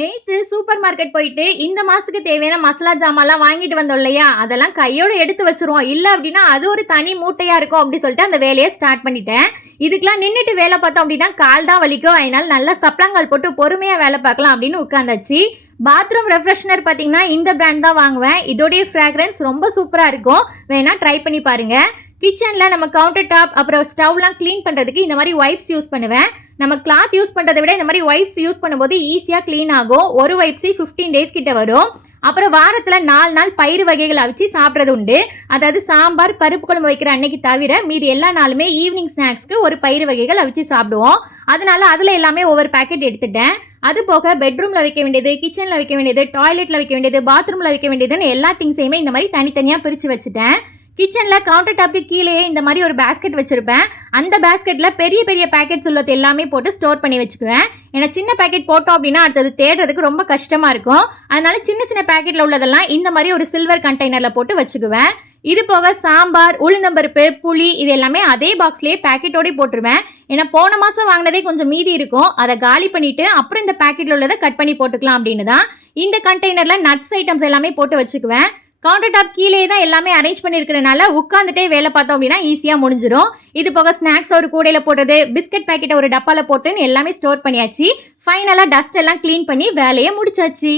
நேத்து super market போயிட்டு இந்த மாசத்துக்கு தேவையான மசாலா ஜாமான்லாம் வாங்கிட்டு வந்தோம் இல்லையா, அதெல்லாம் கையோட எடுத்து வச்சிருவோம். இல்ல அப்படின்னா அது ஒரு தனி மூட்டையா இருக்கும் அப்படி சொல்லிட்டு அந்த வேலையை ஸ்டார்ட் பண்ணிட்டேன். இதுக்கெல்லாம் நின்றுட்டு வேலை பார்த்தோம் அப்படின்னா கால் தான் வலிக்கும். அதனால நல்லா சப்ளங்கால் போட்டு பொறுமையா வேலை பார்க்கலாம் அப்படின்னு உட்காந்தாச்சு. பாத்ரூம் ரெஃப்ரெஷ்னர் பார்த்தீங்கன்னா இந்த பிராண்ட் தான் வாங்குவேன். இதோடைய ஃப்ராக்ரன்ஸ் ரொம்ப சூப்பராக இருக்கும். வேணா ட்ரை பண்ணி பாருங்க. கிச்சனில் நம்ம கவுண்டர் டாப் அப்புறம் ஸ்டவ்லாம் க்ளீன் பண்ணுறதுக்கு இந்த மாதிரி வைப்ஸ் யூஸ் பண்ணுவேன். நம்ம கிளாத் யூஸ் பண்ணுறதை விட இந்த மாதிரி வைப்ஸ் யூஸ் பண்ணும்போது ஈஸியாக க்ளீன் ஆகும். ஒரு வைப்ஸே 15 டேஸ் கிட்ட வரும். அப்புறம் வாரத்தில் 4 நாள் பயிறு வகைகளை வச்சு சாப்பிட்றது உண்டு. அதாவது சாம்பார் பருப்பு குழம்பு வைக்கிற அன்னைக்கு தவிர மீதி எல்லா நாளுமே ஈவினிங் ஸ்நாக்ஸ்க்கு ஒரு பயிறு வகைகள் அவிச்சு சாப்பிடுவோம். அதனால அதில் எல்லாமே ஒவ்வொரு பேக்கெட் எடுத்துட்டேன். அது போக பெட்ரூமில் வைக்க வேண்டியது, கிச்சனில் வைக்க வேண்டியது, டாய்லெட்டில் வைக்க வேண்டியது, பாத்ரூமில் வைக்க வேண்டியதுன்னு எல்லா திங்ஸையுமே இந்த மாதிரி தனித்தனியாக பிரித்து வச்சுட்டேன். கிச்சனில் கவுண்டர் டாப்புக்கு கீழே இந்த மாதிரி ஒரு பேஸ்கெட் வச்சுருப்பேன். அந்த பேஸ்கெட்டில் பெரிய பெரிய பேக்கெட்ஸ் உள்ளது எல்லாமே போட்டு ஸ்டோர் பண்ணி வச்சுக்குவேன். ஏன்னா சின்ன பேக்கெட் போட்டோம் அப்படின்னா அடுத்தது தேடுறதுக்கு ரொம்ப கஷ்டமாக இருக்கும். அதனால சின்ன சின்ன பேக்கெட்டில் உள்ளதெல்லாம் இந்த மாதிரி ஒரு சில்வர் கண்டெய்னரில் போட்டு வச்சுக்குவேன். இது போக சாம்பார், உளுந்தம்பருப்பு, புளி இது எல்லாமே அதே பாக்ஸ்லேயே பேக்கெட்டோடய போட்டுருவேன். ஏன்னா போன மாதம் வாங்கினதே கொஞ்சம் மீதி இருக்கும். அதை காலி பண்ணிவிட்டு அப்புறம் இந்த பேக்கெட்டில் உள்ளதை கட் பண்ணி போட்டுக்கலாம் அப்படின்னு தான் இந்த கண்டெய்னரில் நட்ஸ் ஐட்டம்ஸ் எல்லாமே போட்டு வச்சுக்குவேன். கவுண்டர் டாப் கீழே தான் எல்லாமே அரேஞ்ச் பண்ணியிருக்கிறனால உட்காந்துட்டே வேலை பார்த்தோம் அப்படின்னா ஈஸியாக முடிஞ்சிடும். இது போக ஸ்நாக்ஸ் ஒரு கூடையில் போடுறது, பிஸ்கட் பேக்கெட்டை ஒரு டப்பாவில் போட்டுன்னு எல்லாமே ஸ்டோர் பண்ணியாச்சு. ஃபைனலாக டஸ்ட் எல்லாம் க்ளீன் பண்ணி வேலையை முடிச்சாச்சு.